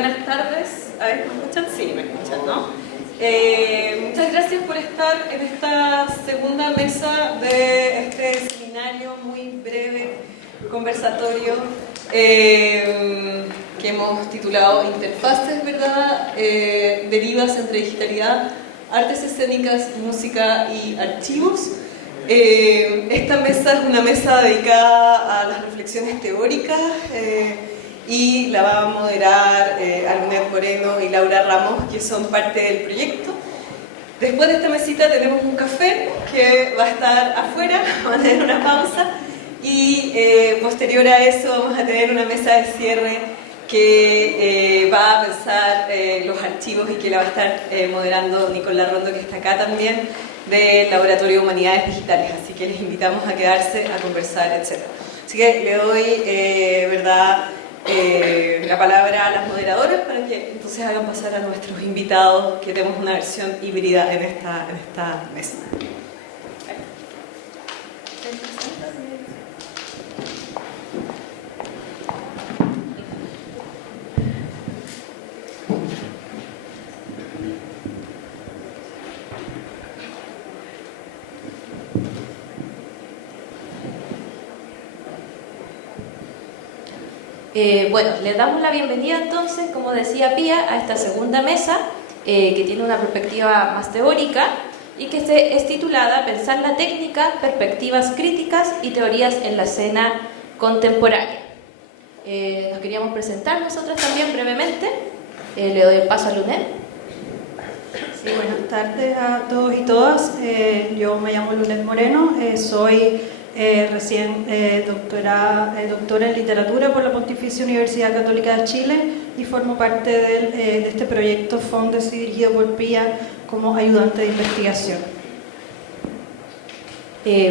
Buenas tardes. A ver, ¿me escuchan? Sí, me escuchan, ¿no? Muchas gracias por estar en esta segunda mesa de este seminario muy breve, conversatorio, que hemos titulado Interfaces, ¿verdad? Derivas entre digitalidad, artes escénicas, música y archivos. Esta mesa es una mesa dedicada a las reflexiones teóricas y la va a moderar Alunet Moreno y Laura Ramos, que son parte del proyecto. Después de esta mesita tenemos un café que va a estar afuera, vamos a tener una pausa y posterior a eso vamos a tener una mesa de cierre que va a pensar los archivos y que la va a estar moderando Nicolás Rondo, que está acá también, del Laboratorio de Humanidades Digitales. Así que les invitamos a quedarse, a conversar, etc. Así que le doy, la palabra a las moderadoras para que entonces hagan pasar a nuestros invitados, que tenemos una versión híbrida en esta mesa. Bueno, les damos la bienvenida entonces, como decía Pía, a esta segunda mesa que tiene una perspectiva más teórica y que es titulada Pensar la técnica, perspectivas críticas y teorías en la escena contemporánea. Nos queríamos presentar nosotros también brevemente. Le doy el paso a Lunet. Sí, buenas tardes a todos y todas. Yo me llamo Lunet Moreno, soy recién doctora en literatura por la Pontificia Universidad Católica de Chile y formo parte de este proyecto Fondes dirigido por Pía como ayudante de investigación.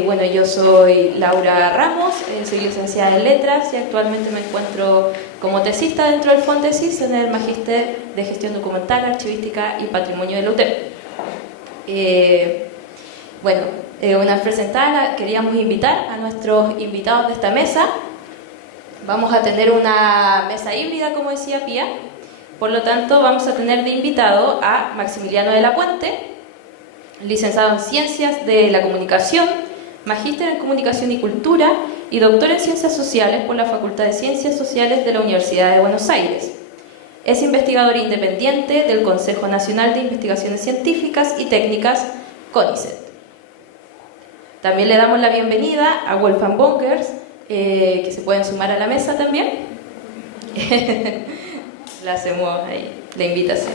Bueno, yo soy Laura Ramos, soy licenciada en Letras y actualmente me encuentro como tesista dentro del Fondesis en el Magíster de Gestión Documental, Archivística y Patrimonio de la UTEP. Bueno, una vez presentada, queríamos invitar a nuestros invitados de esta mesa. Vamos a tener una mesa híbrida, como decía Pía. Por lo tanto, vamos a tener de invitado a Maximiliano de la Puente, licenciado en Ciencias de la Comunicación, magíster en Comunicación y Cultura y doctor en Ciencias Sociales por la Facultad de Ciencias Sociales de la Universidad de Buenos Aires. Es investigador independiente del Consejo Nacional de Investigaciones Científicas y Técnicas, CONICET. También le damos la bienvenida a Wolfgang Bonkers, que se pueden sumar a la mesa también. Le hacemos ahí la invitación.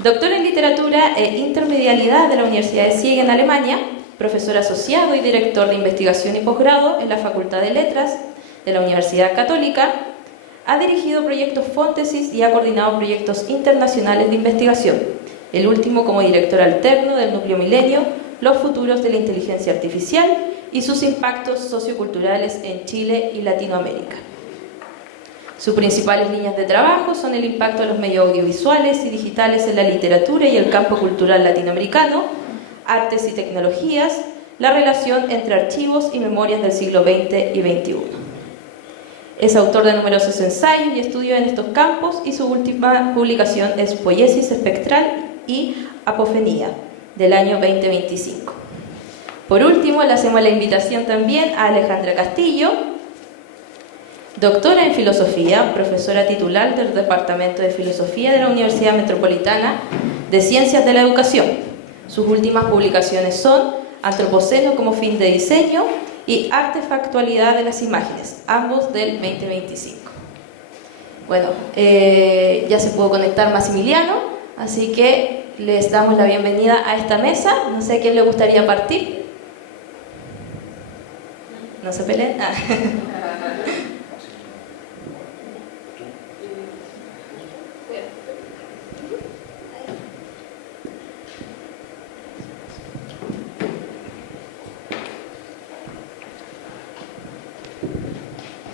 Doctor en Literatura e Intermedialidad de la Universidad de Siegen en Alemania, profesor asociado y director de investigación y posgrado en la Facultad de Letras de la Universidad Católica. Ha dirigido proyectos Fondesis y ha coordinado proyectos internacionales de investigación, el último como director alterno del Núcleo Milenio, los futuros de la inteligencia artificial y sus impactos socioculturales en Chile y Latinoamérica. Sus principales líneas de trabajo son el impacto de los medios audiovisuales y digitales en la literatura y el campo cultural latinoamericano, artes y tecnologías, la relación entre archivos y memorias del siglo XX y XXI. Es autor de numerosos ensayos y estudios en estos campos y su última publicación es Poiesis espectral y Apofonía, del año 2025. Por último, le hacemos la invitación también a Alejandra Castillo, doctora en Filosofía, profesora titular del Departamento de Filosofía de la Universidad Metropolitana de Ciencias de la Educación. Sus últimas publicaciones son Antropoceno como fin de diseño y Artefactualidad de las imágenes, ambos del 2025. Bueno, ya se pudo conectar Maximiliano, así que les damos la bienvenida a esta mesa. No sé a quién le gustaría partir. ¿No se peleen? Ah.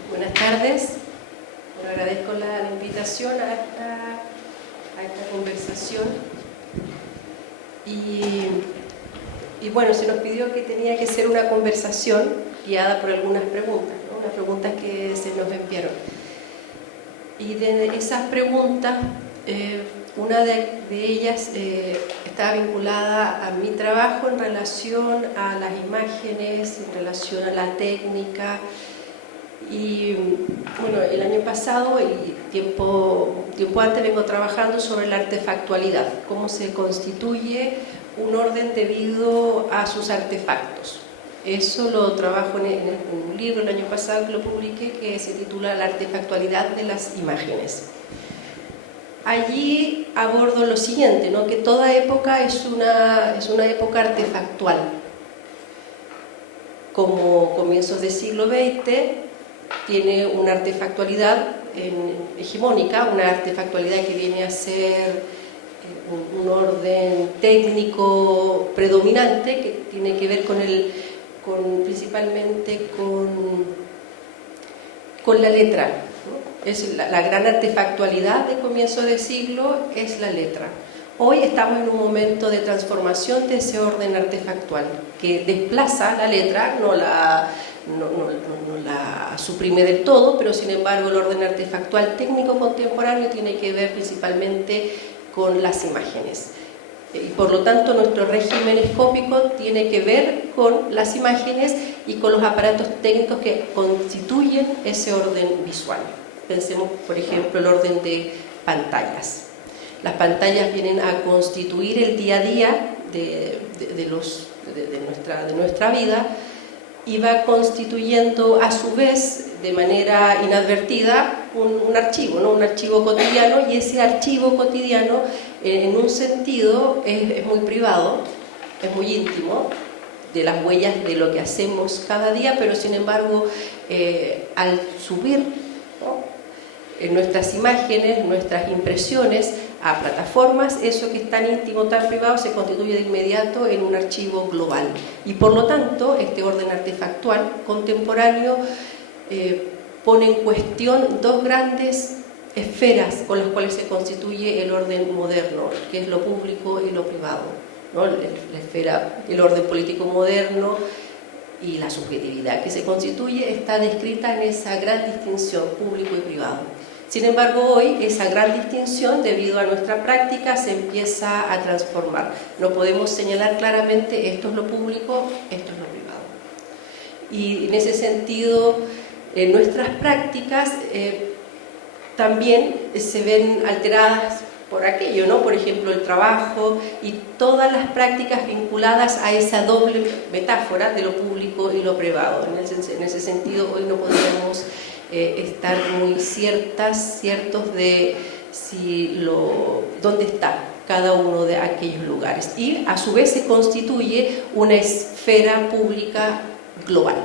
Buenas tardes. Bueno, agradezco la invitación a esta conversación. Y bueno, se nos pidió que tenía que ser una conversación guiada por algunas preguntas, ¿no? Unas preguntas que se nos enviaron. Y de esas preguntas, una de ellas está vinculada a mi trabajo en relación a las imágenes, en relación a la técnica. Y bueno, el año pasado y tiempo antes vengo trabajando sobre la artefactualidad, cómo se constituye un orden debido a sus artefactos. Eso lo trabajo en un libro el año pasado que lo publiqué, que se titula La artefactualidad de las imágenes. Allí abordo lo siguiente, ¿no? Que toda época es una época artefactual. Como comienzos del siglo XX, tiene una artefactualidad hegemónica, una artefactualidad que viene a ser un orden técnico predominante, que tiene que ver principalmente con la letra, ¿no? Es la gran artefactualidad de comienzo de siglo es la letra. Hoy estamos en un momento de transformación de ese orden artefactual, que desplaza la letra, no la suprime del todo, pero sin embargo el orden artefactual técnico contemporáneo tiene que ver principalmente con las imágenes. Y por lo tanto nuestro régimen escópico tiene que ver con las imágenes y con los aparatos técnicos que constituyen ese orden visual. Pensemos, por ejemplo, el orden de pantallas. Las pantallas vienen a constituir el día a día de nuestra vida, y va constituyendo a su vez de manera inadvertida un archivo, ¿no? Un archivo cotidiano, y ese archivo cotidiano en un sentido es muy privado, es muy íntimo, de las huellas de lo que hacemos cada día, pero sin embargo al subir, ¿no?, en nuestras imágenes, nuestras impresiones a plataformas, eso que es tan íntimo, tan privado, se constituye de inmediato en un archivo global. Y por lo tanto, este orden artefactual contemporáneo pone en cuestión dos grandes esferas con las cuales se constituye el orden moderno, que es lo público y lo privado, ¿no? La esfera, el orden político moderno y la subjetividad que se constituye está descrita en esa gran distinción público y privado. Sin embargo, hoy esa gran distinción, debido a nuestra práctica, se empieza a transformar. No podemos señalar claramente esto es lo público, esto es lo privado. Y en ese sentido, nuestras prácticas también se ven alteradas por aquello, ¿no? Por ejemplo, el trabajo y todas las prácticas vinculadas a esa doble metáfora de lo público y lo privado. En ese sentido, hoy no podemos estar muy ciertos de dónde está cada uno de aquellos lugares. Y a su vez se constituye una esfera pública global.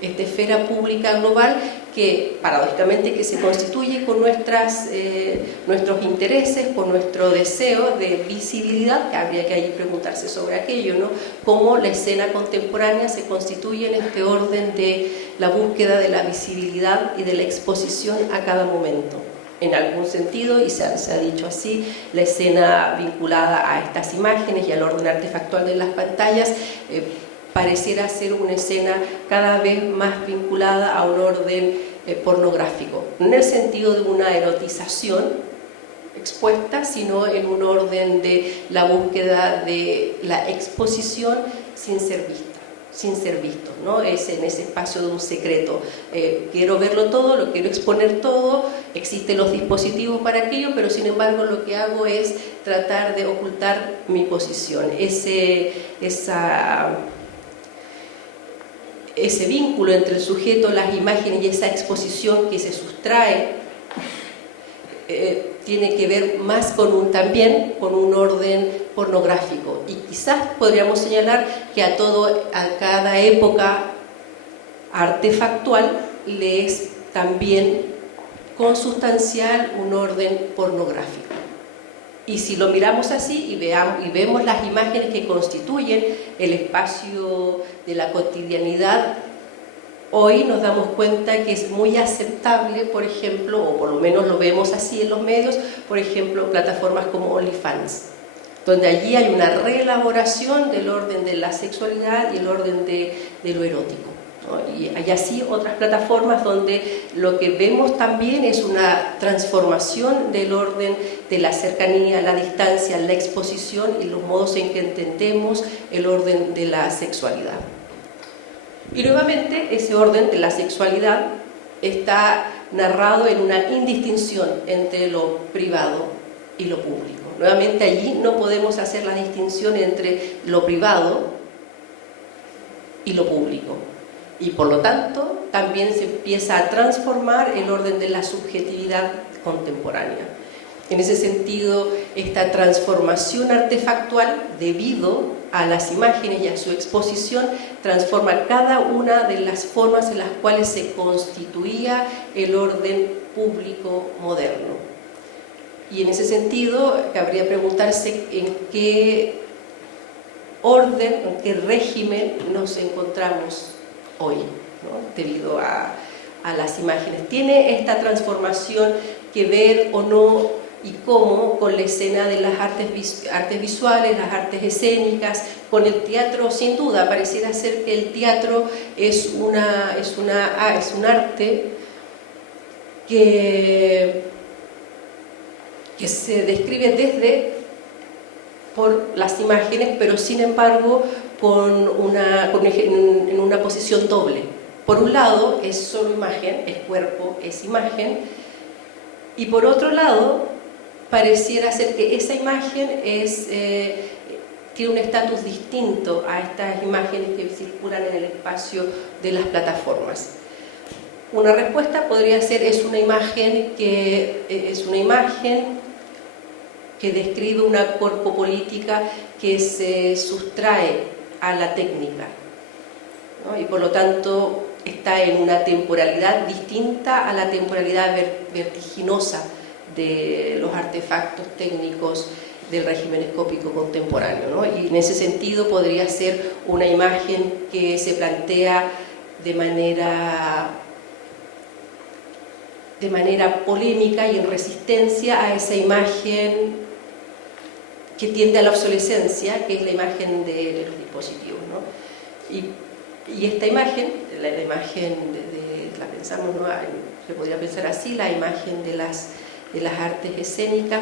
Esta esfera pública global que paradójicamente que se constituye con nuestros intereses, con nuestro deseo de visibilidad, que habría que ahí preguntarse sobre aquello, ¿no? Cómo la escena contemporánea se constituye en este orden de la búsqueda de la visibilidad y de la exposición a cada momento. En algún sentido, y se ha dicho así, la escena vinculada a estas imágenes y al orden artefactual de las pantallas pareciera ser una escena cada vez más vinculada a un orden pornográfico, no en el sentido de una erotización expuesta, sino en un orden de la búsqueda de la exposición sin ser visto, ¿no? Es en ese espacio de un secreto. Quiero verlo todo, lo quiero exponer todo, existen los dispositivos para aquello, pero sin embargo lo que hago es tratar de ocultar mi posición. Ese vínculo entre el sujeto, las imágenes y esa exposición que se sustrae tiene que ver más también con un orden pornográfico. Y quizás podríamos señalar que a cada época artefactual le es también consustancial un orden pornográfico. Y si lo miramos así y vemos las imágenes que constituyen el espacio de la cotidianidad, hoy nos damos cuenta que es muy aceptable, por ejemplo, o por lo menos lo vemos así en los medios, por ejemplo, plataformas como OnlyFans, donde allí hay una reelaboración del orden de la sexualidad y el orden de lo erótico. ¿no? Y hay así otras plataformas donde lo que vemos también es una transformación del orden de la cercanía, la distancia, la exposición y los modos en que entendemos el orden de la sexualidad. Y nuevamente ese orden de la sexualidad está narrado en una indistinción entre lo privado y lo público. Nuevamente allí no podemos hacer la distinción entre lo privado y lo público. Y por lo tanto también se empieza a transformar el orden de la subjetividad contemporánea. En ese sentido, esta transformación artefactual, debido a las imágenes y a su exposición, transforma cada una de las formas en las cuales se constituía el orden público moderno. Y en ese sentido, cabría preguntarse en qué orden, en qué régimen nos encontramos hoy, ¿no? Debido a las imágenes. ¿Tiene esta transformación que ver o no y cómo con la escena de las artes visuales, las artes escénicas, con el teatro? Sin duda, pareciera ser que el teatro es un arte que se describe por las imágenes, pero sin embargo en una posición doble. Por un lado es solo imagen, es cuerpo, es imagen, y por otro lado pareciera ser que esa imagen tiene un estatus distinto a estas imágenes que circulan en el espacio de las plataformas. Una respuesta podría ser es una imagen que describe una corpopolítica que se sustrae a la técnica, ¿no? Y por lo tanto está en una temporalidad distinta a la temporalidad vertiginosa de los artefactos técnicos del régimen escópico contemporáneo, ¿no? Y en ese sentido podría ser una imagen que se plantea de manera polémica y en resistencia a esa imagen que tiende a la obsolescencia, que es la imagen de los dispositivos, ¿no? Y esta imagen, la pensamos, ¿no? Se podría pensar así, la imagen de las artes escénicas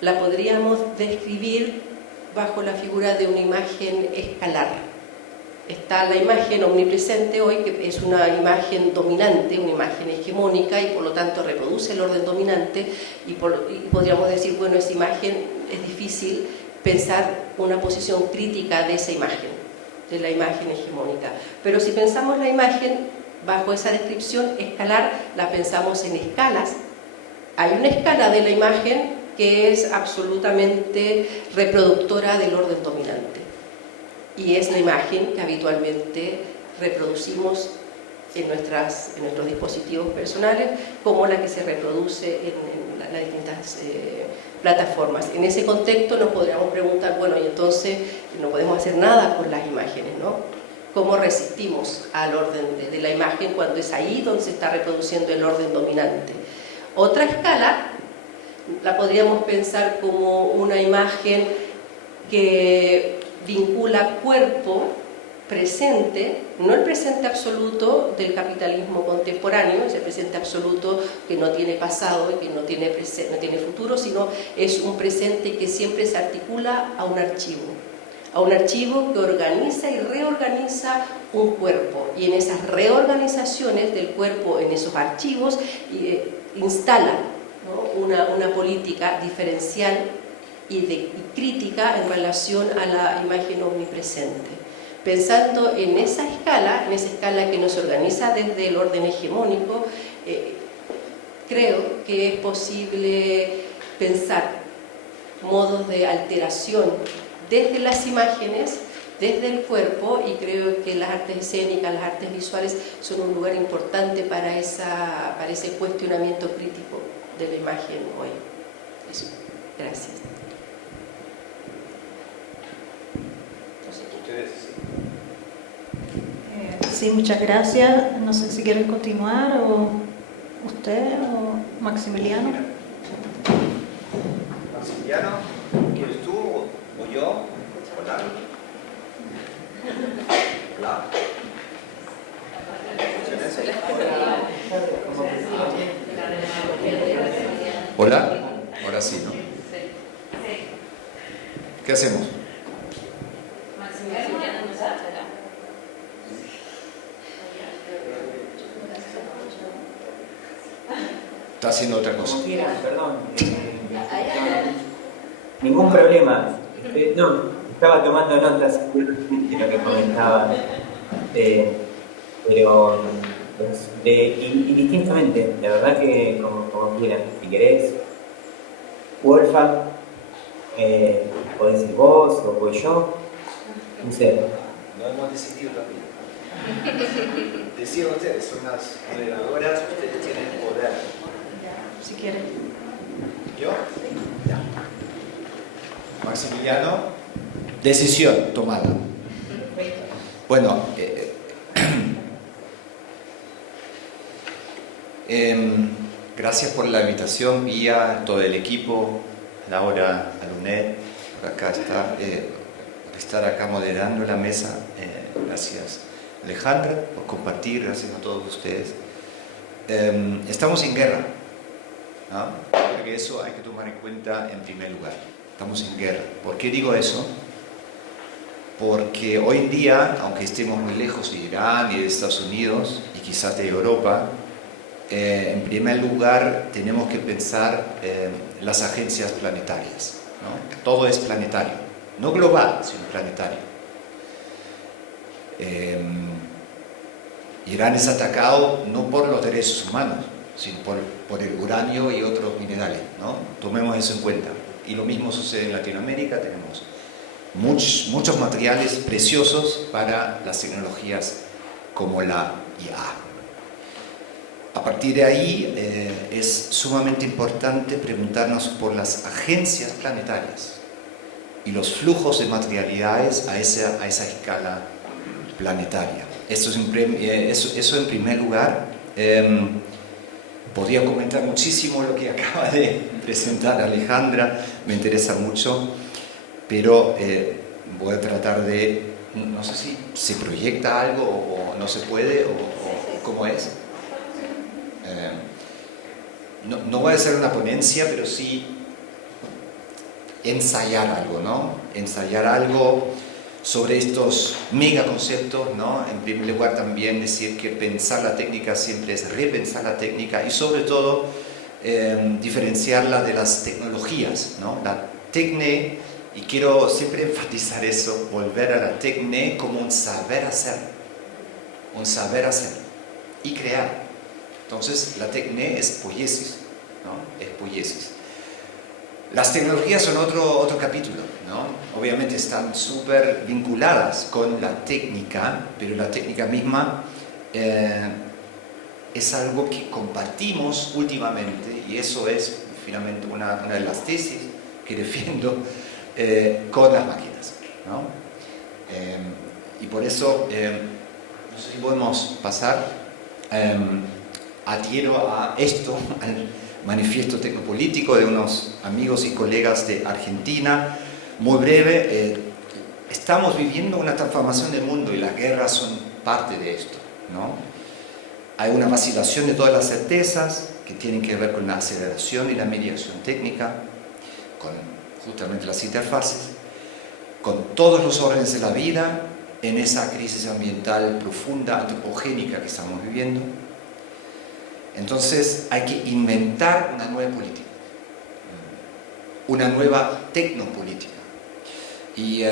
la podríamos describir bajo la figura de una imagen escalar. Está la imagen omnipresente hoy, que es una imagen dominante, una imagen hegemónica, y por lo tanto reproduce el orden dominante, y podríamos decir, bueno, esa imagen es difícil pensar una posición crítica de esa imagen, de la imagen hegemónica. Pero si pensamos la imagen bajo esa descripción escalar, la pensamos en escalas. Hay una escala de la imagen que es absolutamente reproductora del orden dominante. Y es la imagen que habitualmente reproducimos en nuestros dispositivos personales, como la que se reproduce en las distintas plataformas. En ese contexto nos podríamos preguntar, bueno, y entonces no podemos hacer nada con las imágenes, ¿no? ¿Cómo resistimos al orden de la imagen cuando es ahí donde se está reproduciendo el orden dominante? Otra escala la podríamos pensar como una imagen que vincula cuerpo, presente, no el presente absoluto del capitalismo contemporáneo, es el presente absoluto que no tiene pasado y que no tiene futuro, sino es un presente que siempre se articula a un archivo que organiza y reorganiza un cuerpo, y en esas reorganizaciones del cuerpo, en esos archivos, instala, ¿no? una política diferencial y crítica en relación a la imagen omnipresente. Pensando en esa escala que nos organiza desde el orden hegemónico, creo que es posible pensar modos de alteración desde las imágenes, desde el cuerpo, y creo que las artes escénicas, las artes visuales son un lugar importante para ese cuestionamiento crítico de la imagen hoy. Eso. Gracias. Sí, muchas gracias. No sé si quieren continuar, o usted o Maximiliano. Maximiliano, ¿quieres tú o yo? Hola. Hola. ¿Qué hacemos? Está haciendo otra cosa. Como quieran, perdón. Ningún problema. No, estaba tomando notas de lo que comentaba. Pero pues, indistintamente, la verdad que como quieran. Si querés, Wolfgang, podés ir vos o voy yo. No sé. No hemos decidido todavía. Decían ustedes, son las moderadoras, ustedes tienen poder. Si quieren. ¿Yo? Ya. Maximiliano, decisión tomada. Bueno, gracias por la invitación, Vía, todo el equipo, Laura, Alunet, por acá está, por estar acá moderando la mesa. Gracias, Alejandra, por compartir, gracias a todos ustedes. Estamos en guerra, ¿no? Creo que eso hay que tomar en cuenta en primer lugar. Estamos en guerra. ¿Por qué digo eso? Porque hoy en día, aunque estemos muy lejos de Irán y de Estados Unidos y quizás de Europa, en primer lugar tenemos que pensar en las agencias planetarias, ¿no? Todo es planetario, no global, sino planetario. Irán es atacado no por los derechos humanos, sino por el uranio y otros minerales, ¿no? Tomemos eso en cuenta. Y lo mismo sucede en Latinoamérica, tenemos muchos materiales preciosos para las tecnologías como la IA. A partir de ahí es sumamente importante preguntarnos por las agencias planetarias y los flujos de materialidades a esa escala planetaria. Eso en primer lugar. Podría comentar muchísimo lo que acaba de presentar Alejandra, me interesa mucho, pero voy a tratar de, no sé si se proyecta algo o no se puede o cómo es. No voy a hacer una ponencia, pero sí ensayar algo, ¿no? Ensayar algo sobre estos megaconceptos, ¿no? En primer lugar también decir que pensar la técnica siempre es repensar la técnica y sobre todo diferenciarla de las tecnologías, ¿no? La tecne, y quiero siempre enfatizar eso, volver a la tecne como un saber hacer y crear. Entonces la tecne es poiesis, ¿no? Es poiesis. Las tecnologías son otro capítulo, ¿no? Obviamente están súper vinculadas con la técnica, pero la técnica misma es algo que compartimos últimamente y eso es finalmente una de las tesis que defiendo con las máquinas, ¿no? Y por eso, no sé si podemos pasar, adhiero a esto, al manifiesto tecnopolítico de unos amigos y colegas de Argentina. Muy breve, estamos viviendo una transformación del mundo y las guerras son parte de esto, ¿no? Hay una vacilación de todas las certezas que tienen que ver con la aceleración y la mediación técnica, con justamente las interfaces, con todos los órdenes de la vida en esa crisis ambiental profunda, antropogénica que estamos viviendo. Entonces hay que inventar una nueva política, una nueva tecnopolítica. Y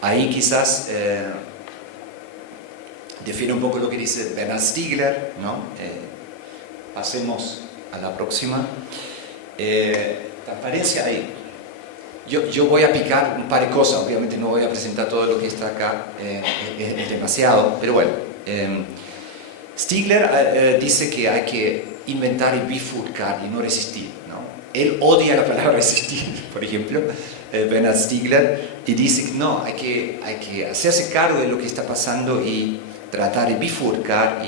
ahí quizás define un poco lo que dice Bernard Stiegler, ¿no? Pasemos a la próxima. Transparencia ahí. Yo voy a picar un par de cosas, obviamente no voy a presentar todo lo que está acá, es demasiado, pero bueno. Stiegler dice que hay que inventar y bifurcar y no resistir, ¿no? Él odia la palabra resistir, por ejemplo, Bernard Stiegler, y dice que no, hay que hacerse cargo de lo que está pasando y tratar de bifurcar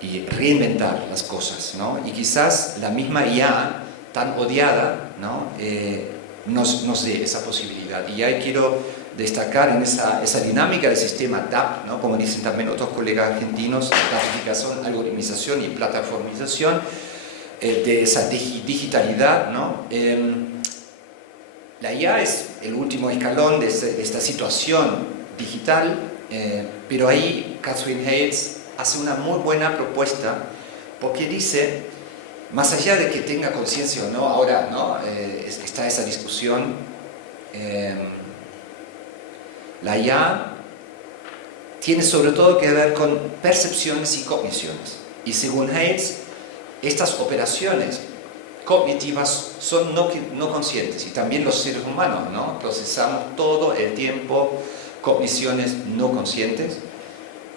y reinventar las cosas, ¿no? Y quizás la misma IA tan odiada, ¿no? Nos dé esa posibilidad. Y ahí quiero destacar en esa dinámica del sistema DAP, ¿no? Como dicen también otros colegas argentinos, datificación, algoritmización y plataformización, de esa digitalidad, ¿no? la IA es el último escalón de esta situación digital, pero ahí Katherine Hayes hace una muy buena propuesta, porque dice, más allá de que tenga conciencia o no, ahora ¿no? Está esa discusión, la IA tiene sobre todo que ver con percepciones y cogniciones. Y según Hayes, estas operaciones cognitivas son no conscientes, y también los seres humanos, ¿no? Procesamos todo el tiempo cogniciones no conscientes,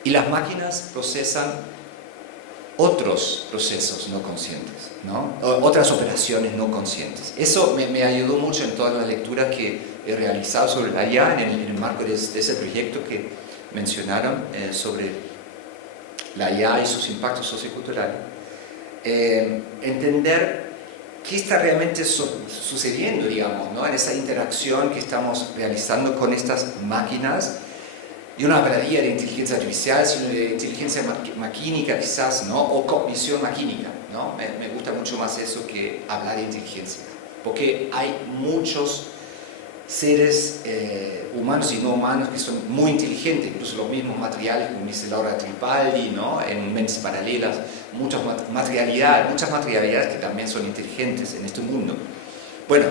y las máquinas procesan otros procesos no conscientes, ¿no? Otras operaciones no conscientes. Eso me ayudó mucho en todas las lecturas que he realizado sobre la IA en el marco de ese proyecto que mencionaron sobre la IA y sus impactos socioculturales. Entender qué está realmente sucediendo, digamos, ¿no? En esa interacción que estamos realizando con estas máquinas. Yo no hablaría de inteligencia artificial, sino de inteligencia maquínica quizás, ¿no? O cognición maquínica, ¿no? Me gusta mucho más eso que hablar de inteligencia, porque hay muchos seres humanos y no humanos que son muy inteligentes, incluso los mismos materiales, como dice Laura Tripaldi, ¿no? En Mentes Paralelas, muchas materialidades que también son inteligentes en este mundo. Bueno,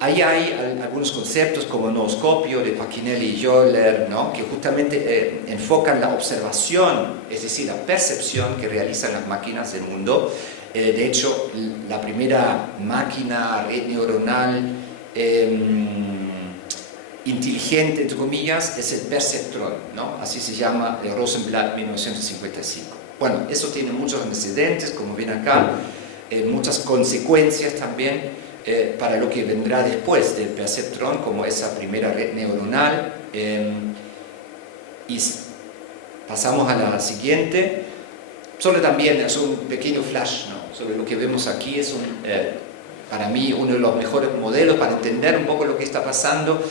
ahí hay algunos conceptos como nooscopio de Pacinelli y Joller, ¿no? Que justamente enfocan la observación, es decir, la percepción que realizan las máquinas del mundo. De hecho, la primera máquina red neuronal inteligente, entre comillas, es el perceptrón, ¿no? Así se llama el Rosenblatt 1955. Bueno, eso tiene muchos antecedentes, como ven acá, muchas consecuencias también para lo que vendrá después del perceptrón, como esa primera red neuronal. Y pasamos a la siguiente. Solo también es un pequeño flash, ¿no? Sobre lo que vemos aquí. Es para mí uno de los mejores modelos para entender un poco lo que está pasando.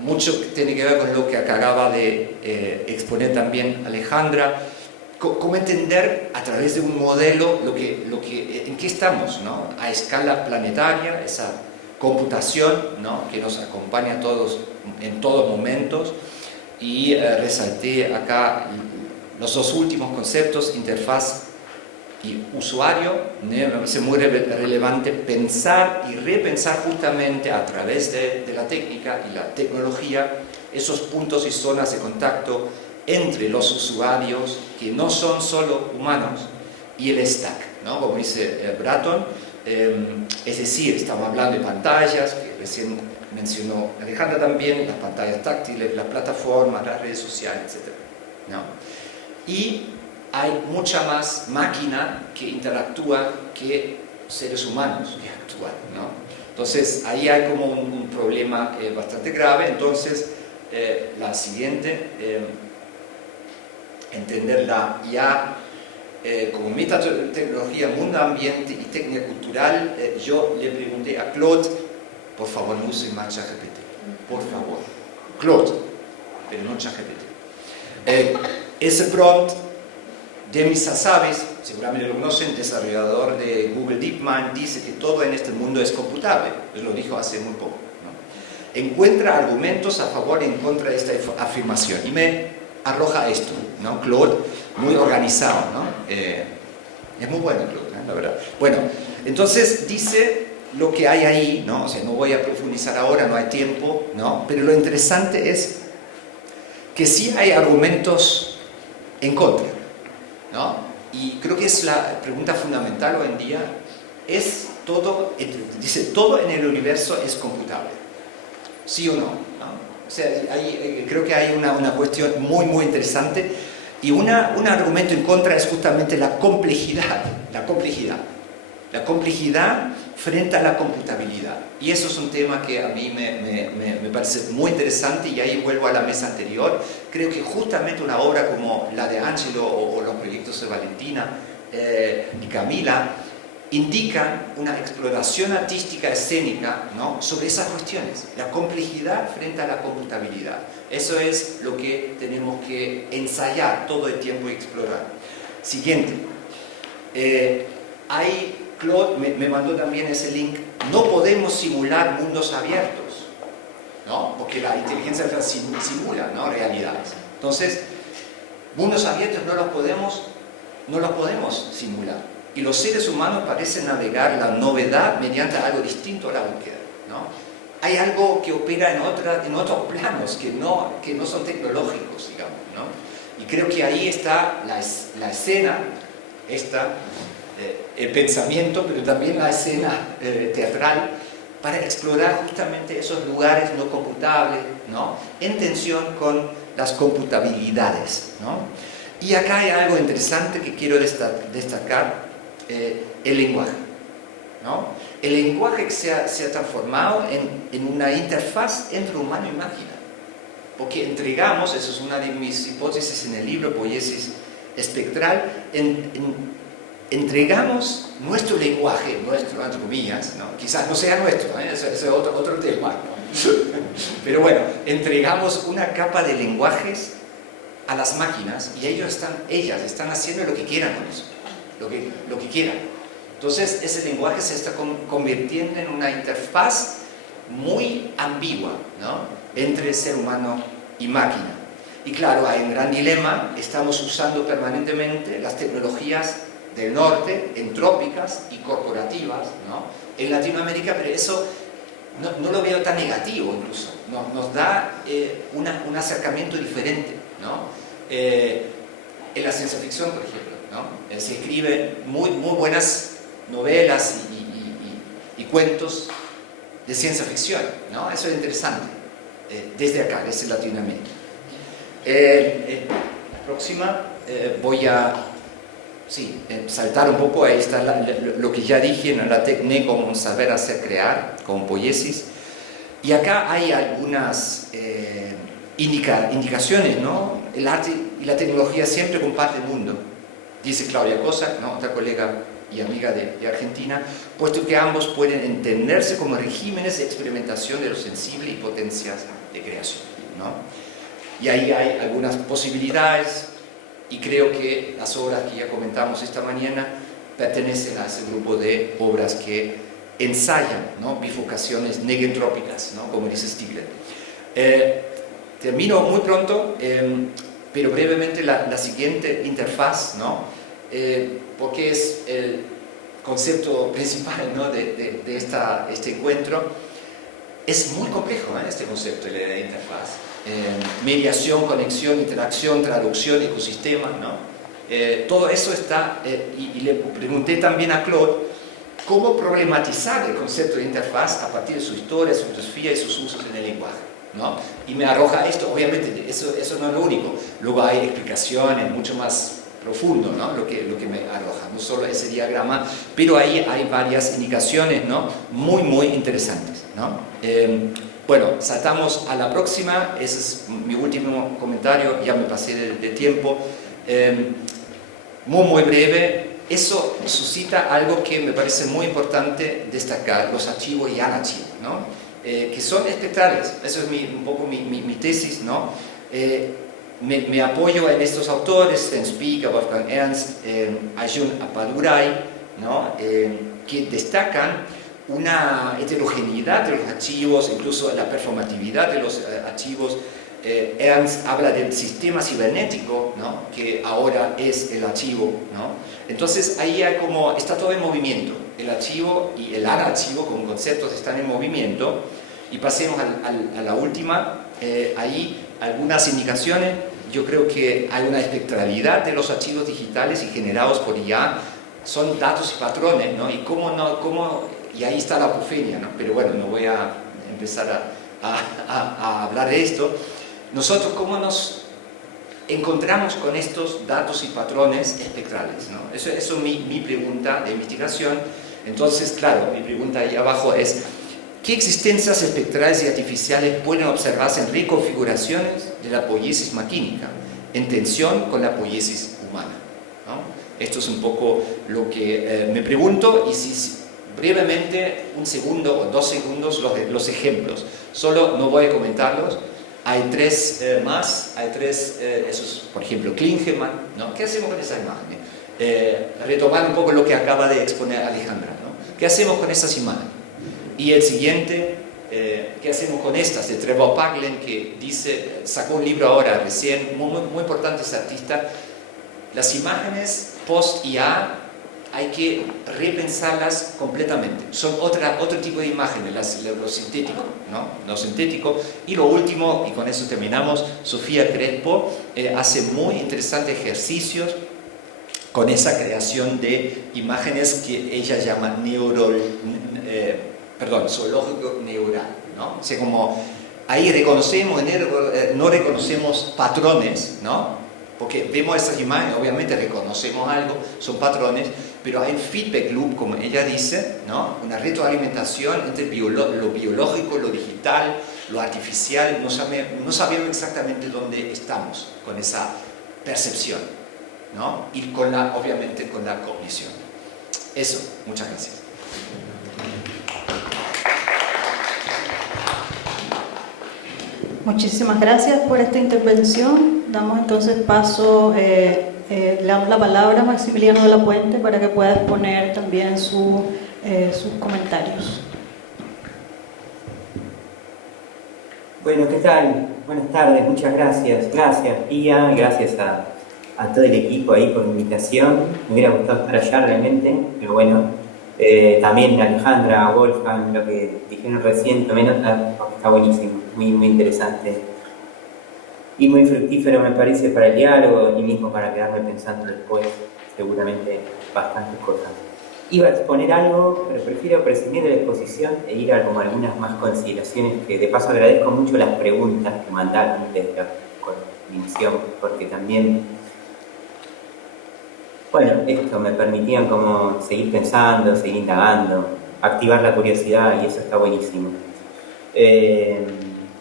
Mucho tiene que ver con lo que acababa de exponer también Alejandra. Cómo entender a través de un modelo en qué estamos, ¿no? A escala planetaria, esa computación, ¿no? Que nos acompaña a todos en todos momentos. Y resalté acá los dos últimos conceptos, interfaz y usuario. Me parece muy relevante pensar y repensar justamente a través de la técnica y la tecnología esos puntos y zonas de contacto entre los usuarios que no son solo humanos y el stack, ¿no? Como dice Bratton, es decir, estamos hablando de pantallas, que recién mencionó Alejandra también, las pantallas táctiles, las plataformas, las redes sociales, etc., ¿no? Y hay mucha más máquina que interactúa que seres humanos que actúan, ¿no? Entonces ahí hay como un problema bastante grave. Entonces la siguiente, entender la IA como metatecnología, mundo ambiente y técnica cultural. Yo le pregunté a Claude, por favor no use más ChatGPT, por favor, Claude, pero no ChatGPT. Ese prompt, Demis Hassabis, seguramente lo conocen, desarrollador de Google DeepMind, dice que todo en este mundo es computable. Él lo dijo hace muy poco, ¿no? Encuentra argumentos a favor y en contra de esta afirmación y me arroja esto, ¿no? Claude, muy organizado, ¿no? Es muy bueno Claude, ¿no? La verdad. Bueno, entonces dice lo que hay ahí, ¿no? O sea, no voy a profundizar ahora, no hay tiempo, ¿no? Pero lo interesante es que sí hay argumentos en contra, ¿no? Y creo que es la pregunta fundamental hoy en día. Es todo, dice, todo en el universo es computable, ¿sí o no? O sea, creo que hay una cuestión muy, muy interesante. Y un argumento en contra es justamente la complejidad frente a la computabilidad. Y eso es un tema que a mí me parece muy interesante, y ahí vuelvo a la mesa anterior. Creo que justamente una obra como la de Angelo o los proyectos de Valentina y Camila indican una exploración artística escénica, ¿no? Sobre esas cuestiones, la complejidad frente a la computabilidad. Eso es lo que tenemos que ensayar todo el tiempo y explorar. Siguiente. Claude me mandó también ese link. No podemos simular mundos abiertos. ¿no? Porque la inteligencia artificial simula, ¿no?, realidades. Entonces, mundos abiertos no los podemos simular. Y los seres humanos parecen navegar la novedad mediante algo distinto a la búsqueda, ¿no? Hay algo que opera en otros planos que no son tecnológicos, digamos, ¿no? Y creo que ahí está la escena, el pensamiento, pero también la escena teatral, para explorar justamente esos lugares no computables, ¿no?, en tensión con las computabilidades, ¿no? Y acá hay algo interesante que quiero destacar, el lenguaje, ¿no? El lenguaje que se ha transformado en una interfaz entre humano y máquina, porque entregamos, eso es una de mis hipótesis en el libro Poiesis Espectral, entregamos nuestro lenguaje, nuestro, entre comillas, ¿no?, quizás no sea nuestro, eso es otro tema, ¿no? Pero bueno, entregamos una capa de lenguajes a las máquinas y ellas están haciendo lo que quieran con eso, lo que quieran. Entonces ese lenguaje se está convirtiendo en una interfaz muy ambigua, ¿no?, entre ser humano y máquina. Y claro, hay un gran dilema, estamos usando permanentemente las tecnologías del norte, entrópicas y corporativas, ¿no?, en Latinoamérica, pero eso no lo veo tan negativo, incluso nos da un acercamiento diferente, ¿no? En la ciencia ficción, por ejemplo, ¿no?, se escriben muy buenas novelas y cuentos de ciencia ficción, ¿no? Eso es interesante, desde acá, desde Latinoamérica. La próxima voy a saltar un poco. Ahí está lo que ya dije, ¿no?, la técnica como un saber hacer crear, como poiesis. Y acá hay algunas indicaciones, ¿no? El arte y la tecnología siempre comparten el mundo, dice Claudia Cosa, ¿no?, otra colega y amiga de Argentina, puesto que ambos pueden entenderse como regímenes de experimentación de lo sensible y potencias de creación, ¿no? Y ahí hay algunas posibilidades, y creo que las obras que ya comentamos esta mañana pertenecen a ese grupo de obras que ensayan, ¿no?, bifurcaciones negentrópicas, ¿no?, como dice Stigler. Termino muy pronto, pero brevemente la siguiente interfaz, ¿no?, porque es el concepto principal, ¿no?, de este encuentro. Es muy complejo, este concepto de la interfaz. Mediación, conexión, interacción, traducción, ecosistema, ¿no? Todo eso está, y le pregunté también a Claude cómo problematizar el concepto de interfaz a partir de su historia, su filosofía y sus usos en el lenguaje, ¿no? Y me arroja esto. Obviamente eso no es lo único, luego hay explicaciones mucho más profundo, ¿no?, lo que me arroja, no solo ese diagrama, pero ahí hay varias indicaciones, ¿no?, muy interesantes, ¿no? Bueno, saltamos a la próxima. Ese es mi último comentario, ya me pasé de tiempo. Muy breve. Eso suscita algo que me parece muy importante destacar: los archivos y archivos, ¿no?, que son espectrales. Eso es un poco mi tesis, ¿no? Me apoyo en estos autores, Sven Spiegel, Wolfgang Ernst, Arjun Appadurai, ¿no?, que destacan una heterogeneidad de los archivos, incluso la performatividad de los archivos. Ernst habla del sistema cibernético, ¿no?, que ahora es el archivo, ¿no? Entonces ahí hay como, está todo en movimiento, el archivo y el archivo como conceptos están en movimiento. Y pasemos a la última. Ahí algunas indicaciones. Yo creo que hay una espectralidad de los archivos digitales y generados por IA, son datos y patrones, ¿no? Y ahí está la apofenia, ¿no? Pero bueno, no voy a empezar a hablar de esto. Nosotros, ¿cómo nos encontramos con estos datos y patrones espectrales, ¿no? Eso es mi pregunta de investigación. Entonces, claro, mi pregunta ahí abajo es: ¿qué existencias espectrales y artificiales pueden observarse en reconfiguraciones de la poiesis maquínica en tensión con la poiesis humana, ¿no? Esto es un poco lo que me pregunto. Y si brevemente, 1 segundo o 2 segundos, los ejemplos. Solo no voy a comentarlos. Hay 3 más. Hay 3, esos, por ejemplo, Klingemann, ¿no? ¿Qué hacemos con esas imágenes? Retomar un poco lo que acaba de exponer Alejandra, ¿no? ¿Qué hacemos con esas imágenes? Y el siguiente, ¿qué ¿qué hacemos con estas? De Trevor Paglen, que dice, sacó un libro ahora recién, muy importante ese artista. Las imágenes post-IA hay que repensarlas completamente. Son otro tipo de imágenes, lo sintético, ¿no? Lo sintético. Y lo último, y con eso terminamos, Sofía Crespo hace muy interesantes ejercicios con esa creación de imágenes que ella llama zoológico neural, ¿no? O sea, como ahí reconocemos, no reconocemos patrones, ¿no? Porque vemos esas imágenes, obviamente reconocemos algo, son patrones, pero hay un feedback loop, como ella dice, ¿no? Una retroalimentación entre lo biológico, lo digital, lo artificial. No sabemos exactamente dónde estamos con esa percepción, ¿no? Y obviamente con la cognición. Eso, muchas gracias. Muchísimas gracias por esta intervención. Damos entonces paso, le damos la palabra a Maximiliano de la Puente para que pueda exponer también sus comentarios. Bueno, ¿qué tal? Buenas tardes, muchas gracias. Gracias, Pía, gracias a todo el equipo ahí por la invitación. Me hubiera gustado estar allá realmente, pero bueno. También Alejandra, Wolfgang, lo que dijeron recién, tomé nota porque está buenísimo, muy interesante y muy fructífero me parece para el diálogo y mismo para quedarme pensando después, seguramente bastantes cosas. Iba a exponer algo, pero prefiero prescindir de la exposición e ir a como algunas más consideraciones, que de paso agradezco mucho las preguntas que mandaron desde la coordinación, porque también, bueno, esto me permitían como seguir pensando, seguir indagando, activar la curiosidad y eso está buenísimo.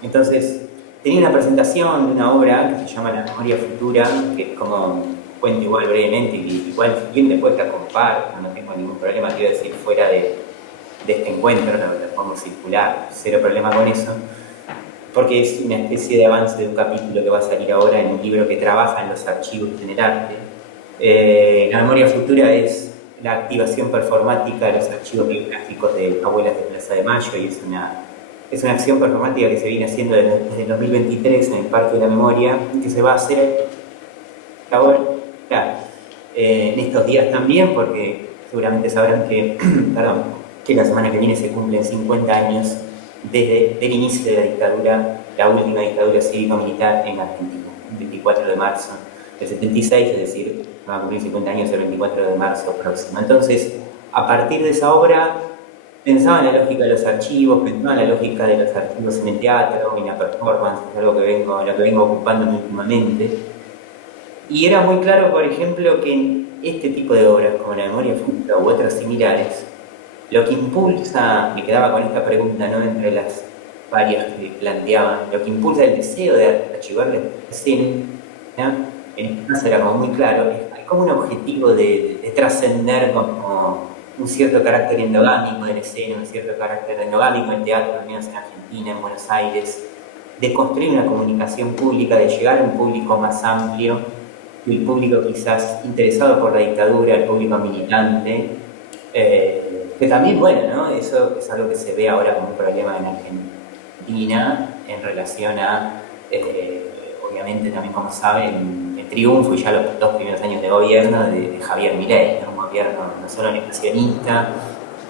Entonces, tenía una presentación de una obra que se llama La Memoria Futura, que es como, cuento igual brevemente, y igual si bien después la comparto, no tengo ningún problema, quiero decir, fuera de este encuentro, la pongo circular, cero problema con eso, porque es una especie de avance de un capítulo que va a salir ahora en un libro que trabaja en los archivos en el arte. La memoria futura es la activación performática de los archivos biográficos de Abuelas de Plaza de Mayo y es una acción performática que se viene haciendo desde el 2023 en el Parque de la Memoria, que se va a hacer ahora, en estos días también, porque seguramente sabrán que, que la semana que viene se cumplen 50 años desde el inicio de la dictadura, la última dictadura cívico-militar en Argentina, el 24 de marzo del 76, es decir, va a cumplir 50 años el 24 de marzo próximo. Entonces, a partir de esa obra, pensaba en la lógica de los archivos, pensaba en la lógica de los archivos en el teatro, en la performance, es algo que vengo ocupándome últimamente. Y era muy claro, por ejemplo, que en este tipo de obras, como La Memoria Futura u otras similares, lo que impulsa, me quedaba con esta pregunta, ¿no?, entre las varias que planteaban, lo que impulsa el deseo de archivar la escena, ¿no?, en este caso era como muy claro, hay como un objetivo de trascender como un cierto carácter endogámico de la escena, un cierto carácter endogámico del teatro, al menos en Argentina, en Buenos Aires, de construir una comunicación pública, de llegar a un público más amplio, el público quizás interesado por la dictadura, el público militante, que también, bueno, ¿no?, eso es algo que se ve ahora como un problema en Argentina en relación a, obviamente también como saben, el triunfo y ya los 2 primeros años de gobierno de Javier Milei, ¿no?, un gobierno no solo negacionista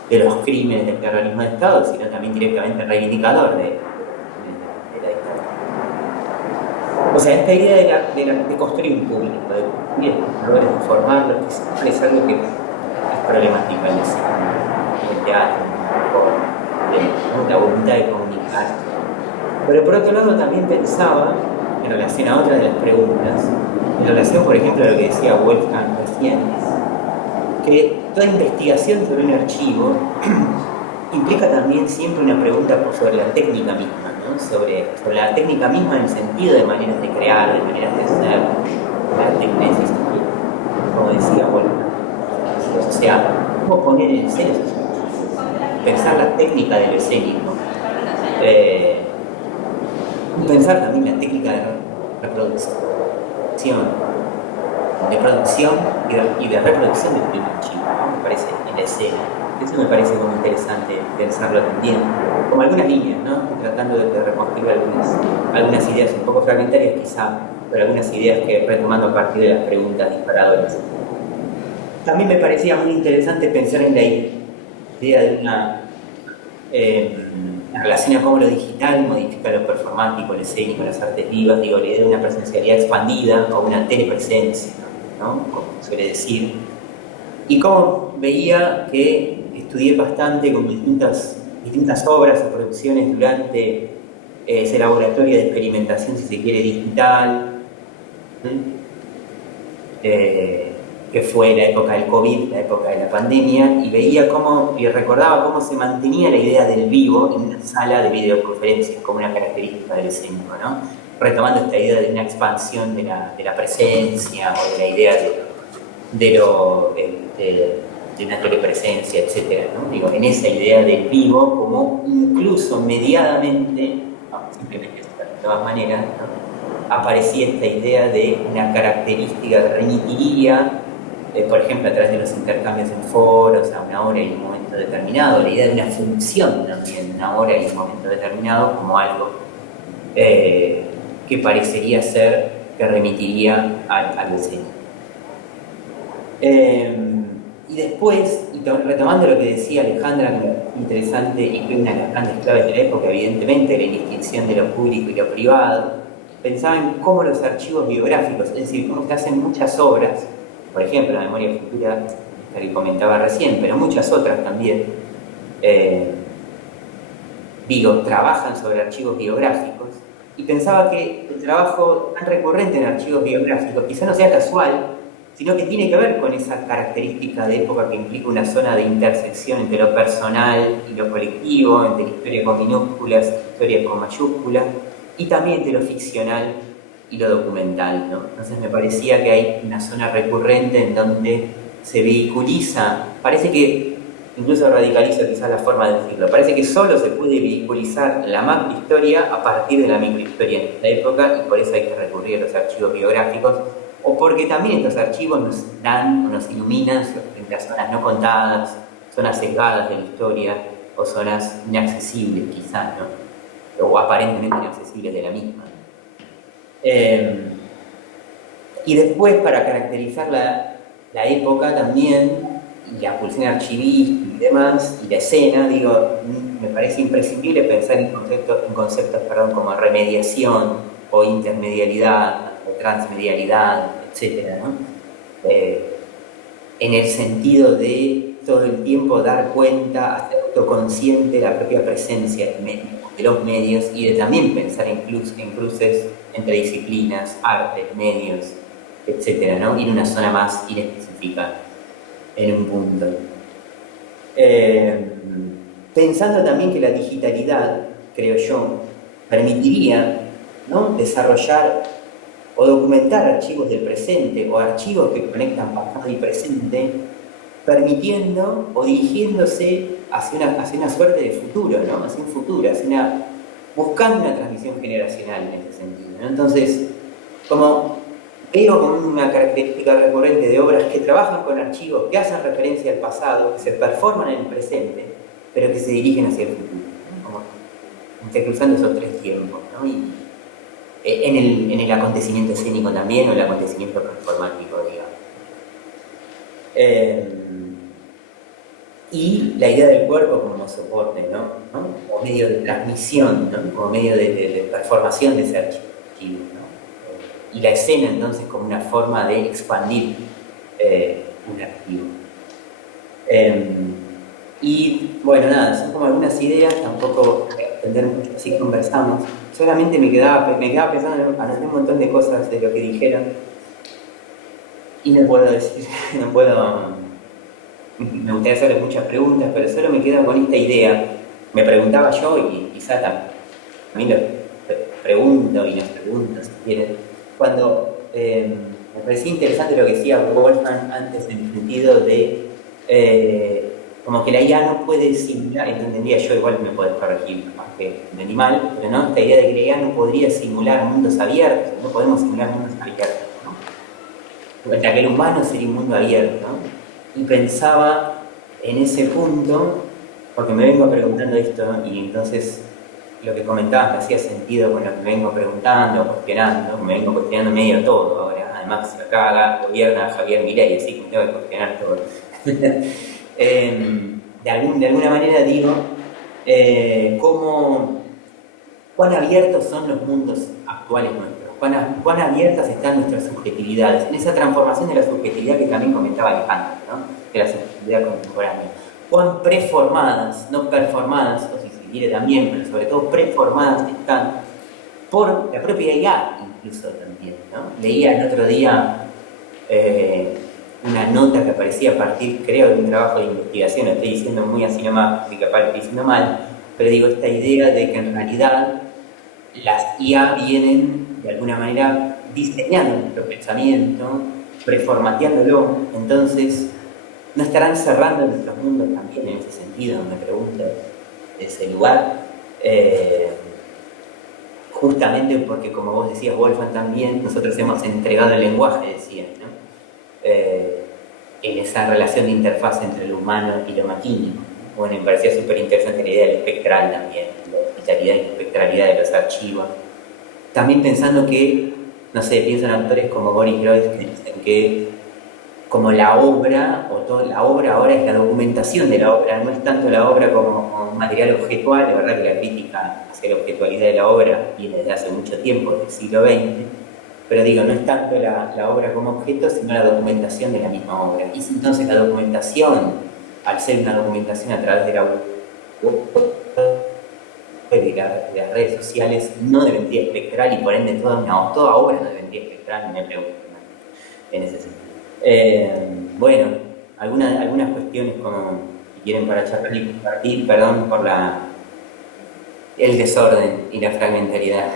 de los crímenes del terrorismo de Estado, sino también directamente reivindicador de la dictadura. O sea, esta idea de construir un público, de formarlo, que es algo que es problemático en el teatro, de la voluntad de comunicar. Pero por otro lado también pensaba, en relación a otras de las preguntas, en relación, por ejemplo, a lo que decía Wolfgang recién, que toda investigación sobre un archivo implica también siempre una pregunta sobre la técnica misma, ¿no?, sobre la técnica misma en el sentido de maneras de crear, de maneras de hacer, arte como decía Wolfgang. O sea, cómo poner en escena, pensar la técnica del escénico, y pensar también la técnica de reproducción, y de reproducción del primer archivo, ¿no?, me parece, en la escena. Eso me parece como interesante pensarlo también, como algunas líneas, ¿no? Tratando de reconstruir algunas ideas un poco fragmentarias quizá, pero algunas ideas que retomando a partir de las preguntas disparadoras. También me parecía muy interesante pensar en la idea de una relación a cómo lo digital modifica lo performático, lo escénico, las artes vivas, digo, la idea de una presencialidad expandida o una telepresencia, ¿no? Como suele decir. Y cómo veía que estudié bastante con distintas obras o producciones durante ese laboratorio de experimentación, si se quiere, digital, que fue la época del COVID, la época de la pandemia, y veía cómo, y recordaba cómo se mantenía la idea del vivo en una sala de videoconferencias como una característica del escénico, ¿no? Retomando esta idea de una expansión de la presencia o de la idea de una telepresencia, etc., ¿no? Digo, en esa idea del vivo como incluso mediadamente, no, simplemente de todas maneras, ¿no? Aparecía esta idea de una característica que remitiría, por ejemplo, a través de los intercambios en foros, a una hora y un momento determinado, la idea de una función también, una hora y un momento determinado, como algo que parecería ser que remitiría al escénico. Y después, y retomando lo que decía Alejandra, que es interesante y que es una de las grandes claves de la época, evidentemente, la indistinción de lo público y lo privado, pensaba en cómo los archivos biográficos, es decir, cómo se hacen muchas obras, por ejemplo, la memoria futura, la que comentaba recién, pero muchas otras también, trabajan sobre archivos biográficos, y pensaba que el trabajo tan recurrente en archivos biográficos quizá no sea casual, sino que tiene que ver con esa característica de época que implica una zona de intersección entre lo personal y lo colectivo, entre la historia con minúsculas, historia con mayúsculas, y también entre lo ficcional y lo documental, ¿no? Entonces me parecía que hay una zona recurrente en donde se vehiculiza, parece que, incluso radicalizo quizás la forma de decirlo, parece que solo se puede vehiculizar la macrohistoria a partir de la microhistoria en esta época, y por eso hay que recurrir a los archivos biográficos, o porque también estos archivos nos dan o nos iluminan frente a zonas no contadas, zonas sesgadas de la historia, o zonas inaccesibles quizás, ¿no? O aparentemente inaccesibles de la misma. Y después, para caracterizar la época también, y la pulsión archivística y demás, y la escena, me parece imprescindible pensar en conceptos como remediación, o intermedialidad, o transmedialidad, etc., ¿no? En el sentido de todo el tiempo dar cuenta, hacer autoconsciente la propia presencia de los medios, y de también pensar en cruces entre disciplinas, artes, medios, etc., ¿no? Y en una zona más inespecífica, en un punto. Pensando también que la digitalidad, creo yo, permitiría, ¿no?, desarrollar o documentar archivos del presente o archivos que conectan pasado y presente, permitiendo o dirigiéndose hacia una suerte de futuro, ¿no? Hacia un futuro, buscando una transmisión generacional en ese sentido, ¿no? Entonces, como veo como una característica recurrente de obras que trabajan con archivos que hacen referencia al pasado, que se performan en el presente, pero que se dirigen hacia el futuro, ¿no? Como intercruzando esos tres tiempos, ¿no? Y en el acontecimiento escénico también, o el acontecimiento performático, digamos. Y la idea del cuerpo como soporte, ¿no? Como medio de transmisión, ¿no? Como medio de performación de ese archivo, ¿no? Y la escena entonces como una forma de expandir un archivo. Y bueno, nada, son como algunas ideas, tampoco voy a extender mucho, así conversamos. Solamente me quedaba pensando, anoté un montón de cosas de lo que dijeron, y no puedo me gustaría hacerles muchas preguntas, pero solo me quedo con esta idea. Me preguntaba yo, y quizá también lo pregunto y nos pregunto si quieren, cuando me parecía interesante lo que decía Wolfgang antes, en el sentido de como que la IA no puede simular, entendía yo, igual me puedes corregir, aunque entendí mal, pero no, esta idea de que la IA no podría simular mundos abiertos, no podemos simular mundos abiertos, ¿no? Mientras que el humano sería un mundo abierto, ¿no? Y pensaba en ese punto porque me vengo preguntando esto y entonces lo que comentabas me hacía sentido con lo que me vengo preguntando, cuestionando, me vengo cuestionando medio todo ahora, además acá gobierna Javier Milei, así que me tengo que cuestionar todo. De alguna manera digo, cuán abiertos son los mundos actuales nuestros, cuán abiertas están nuestras subjetividades, en esa transformación de la subjetividad que también comentaba Alejandro, ¿no? De la subjetividad contemporánea. Cuán preformadas, no performadas, o si se quiere también, pero sobre todo preformadas están por la propia IA, incluso también, ¿no? Leía el otro día una nota que aparecía a partir, creo, de un trabajo de investigación, lo estoy diciendo muy así nomás, y capaz lo estoy diciendo mal, pero digo, esta idea de que en realidad las IA vienen, de alguna manera, diseñando nuestro pensamiento, preformateándolo, entonces, ¿no estarán cerrando nuestros mundos también en ese sentido? Me pregunto, ese lugar. Justamente porque, como vos decías, Wolfgang, también, nosotros hemos entregado el lenguaje, decías, ¿no? En esa relación de interfaz entre lo humano y lo maquínico. Bueno, me parecía súper interesante la idea del espectral también, la digitalidad y la espectralidad de los archivos. También pensando que, no sé, pienso en autores como Boris Groys que dicen que como la obra, o toda la obra ahora es la documentación de la obra, no es tanto la obra como un material objetual, de verdad que la crítica hacia la objetualidad de la obra viene desde hace mucho tiempo, del siglo XX, pero digo, no es tanto la obra como objeto, sino la documentación de la misma obra. Y entonces la documentación, al ser una documentación a través de la de las redes sociales, no debería espectral y por ende toda obra no debería espectral, me pregunto en ese sentido. Bueno, algunas cuestiones como si quieren para charlar y compartir, perdón por el desorden y la fragmentariedad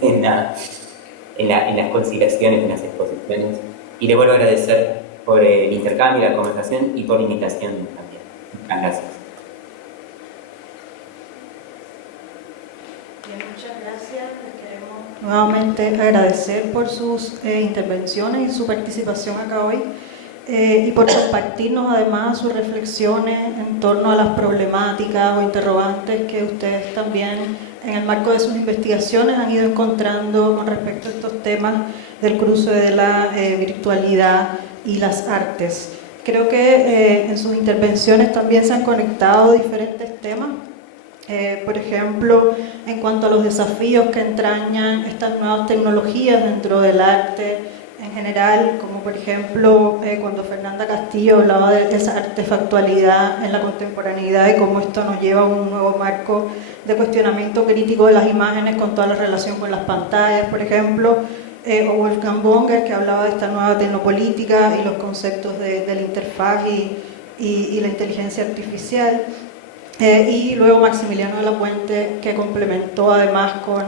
en las conciliaciones, en las exposiciones, y le vuelvo a agradecer por el intercambio, la conversación y por la invitación también. Muchas gracias. Muchas gracias. Les queremos nuevamente agradecer por sus intervenciones y su participación acá hoy y por compartirnos además sus reflexiones en torno a las problemáticas o interrogantes que ustedes también en el marco de sus investigaciones han ido encontrando con respecto a estos temas del cruce de la virtualidad y las artes. Creo que en sus intervenciones también se han conectado diferentes temas. Por ejemplo, en cuanto a los desafíos que entrañan estas nuevas tecnologías dentro del arte en general, como por ejemplo cuando Fernanda Castillo hablaba de esa artefactualidad en la contemporaneidad y cómo esto nos lleva a un nuevo marco de cuestionamiento crítico de las imágenes con toda la relación con las pantallas, por ejemplo, o Wolfgang Bonger, que hablaba de esta nueva tecnopolítica y los conceptos de la interfaz y la inteligencia artificial. Y luego Maximiliano de la Puente, que complementó además con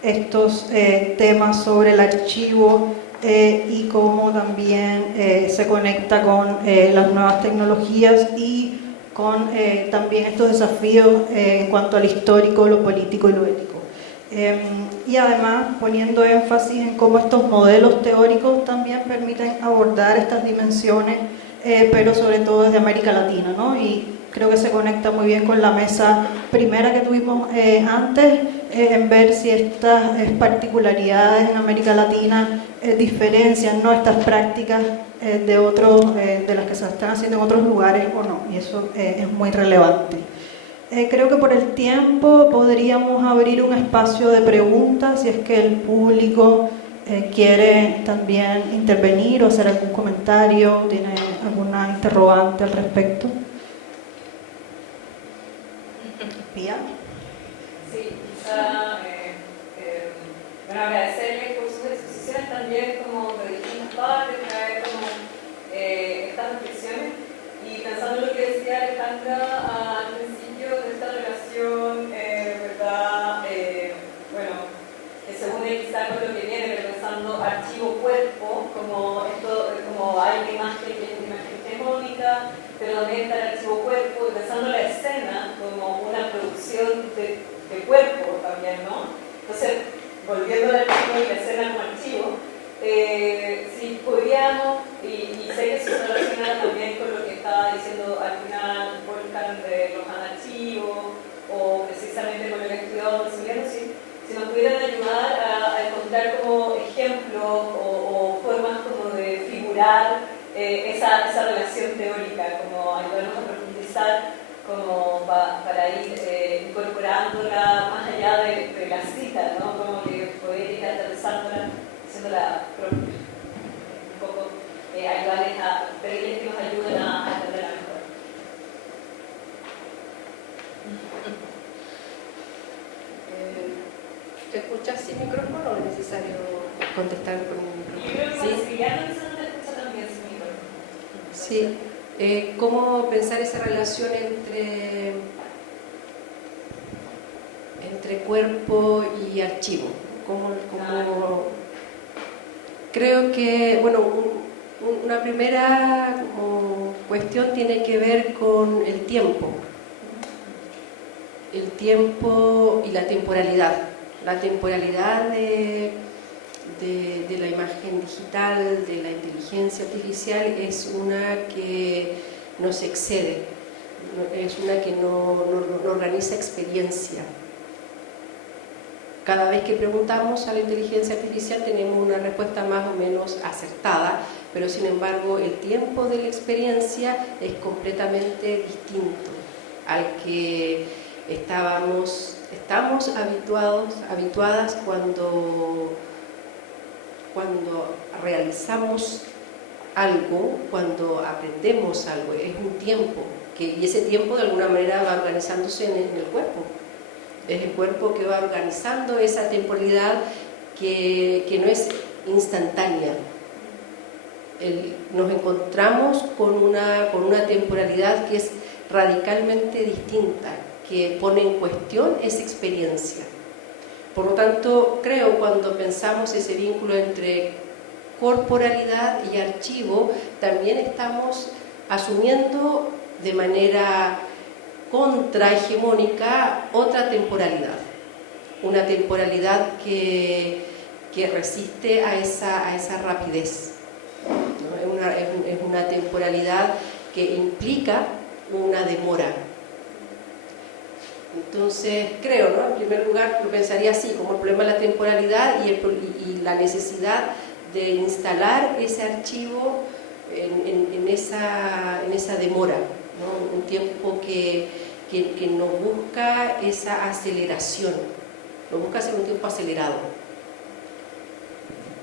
estos temas sobre el archivo y cómo también se conecta con las nuevas tecnologías y con también estos desafíos en cuanto al histórico, lo político y lo ético. Y además poniendo énfasis en cómo estos modelos teóricos también permiten abordar estas dimensiones, pero sobre todo desde América Latina, ¿no? Y creo que se conecta muy bien con la mesa primera que tuvimos antes, en ver si estas particularidades en América Latina diferencian, ¿no?, estas prácticas de las que se están haciendo en otros lugares o no, y eso es muy relevante. Creo que por el tiempo podríamos abrir un espacio de preguntas, si es que el público quiere también intervenir o hacer algún comentario, tiene alguna interrogante al respecto. Pía. Sí, quizá bueno, agradecerles por sus exposiciones también como de distintas partes, traer como estas reflexiones y pensando en lo que decía Alejandra al principio de esta relación, ¿verdad? Bueno, que se une quizá con lo que viene, pero pensando archivo-cuerpo, como hay una imagen que es una imagen hegemónica, pero también está el archivo-cuerpo, y pensando la escena como una producción de cuerpo también, ¿no? Entonces, volviendo al archivo y la escena como archivo, si podríamos, y sé que se relaciona también con lo que estaba diciendo Alejandra, esa relación teórica, como ayudarnos a profundizar, como para ir incorporándola más allá de la cita, ¿no? Como que poética, aterrizándola, haciéndola propia. Un poco ayudarles a pedirles que nos ayuden a entenderla mejor. ¿Te escuchas sin micrófono o es necesario contestar con un Yo creo que micrófono? si ya no se escucha también sin micrófono. Sí. ¿Cómo pensar esa relación entre cuerpo y archivo? Creo que, bueno, una primera cuestión tiene que ver con el tiempo y la temporalidad. La temporalidad de la imagen digital, de la inteligencia artificial, es una que nos excede, es una que no organiza experiencia. Cada vez que preguntamos a la inteligencia artificial tenemos una respuesta más o menos acertada, pero sin embargo el tiempo de la experiencia es completamente distinto al que estamos habituadas cuando realizamos algo, cuando aprendemos algo. Es un tiempo, y ese tiempo de alguna manera va organizándose en el cuerpo. Es el cuerpo que va organizando esa temporalidad que no es instantánea. Nos encontramos con una temporalidad que es radicalmente distinta, que pone en cuestión esa experiencia. Por lo tanto, creo, cuando pensamos ese vínculo entre corporalidad y archivo, también estamos asumiendo de manera contrahegemónica otra temporalidad, una temporalidad que resiste a esa rapidez, ¿no? Es una temporalidad que implica una demora. Entonces, creo, ¿no? En primer lugar, lo pensaría así, como el problema de la temporalidad y la necesidad de instalar ese archivo en esa demora, ¿no? Un tiempo que no busca esa aceleración, no busca ser un tiempo acelerado.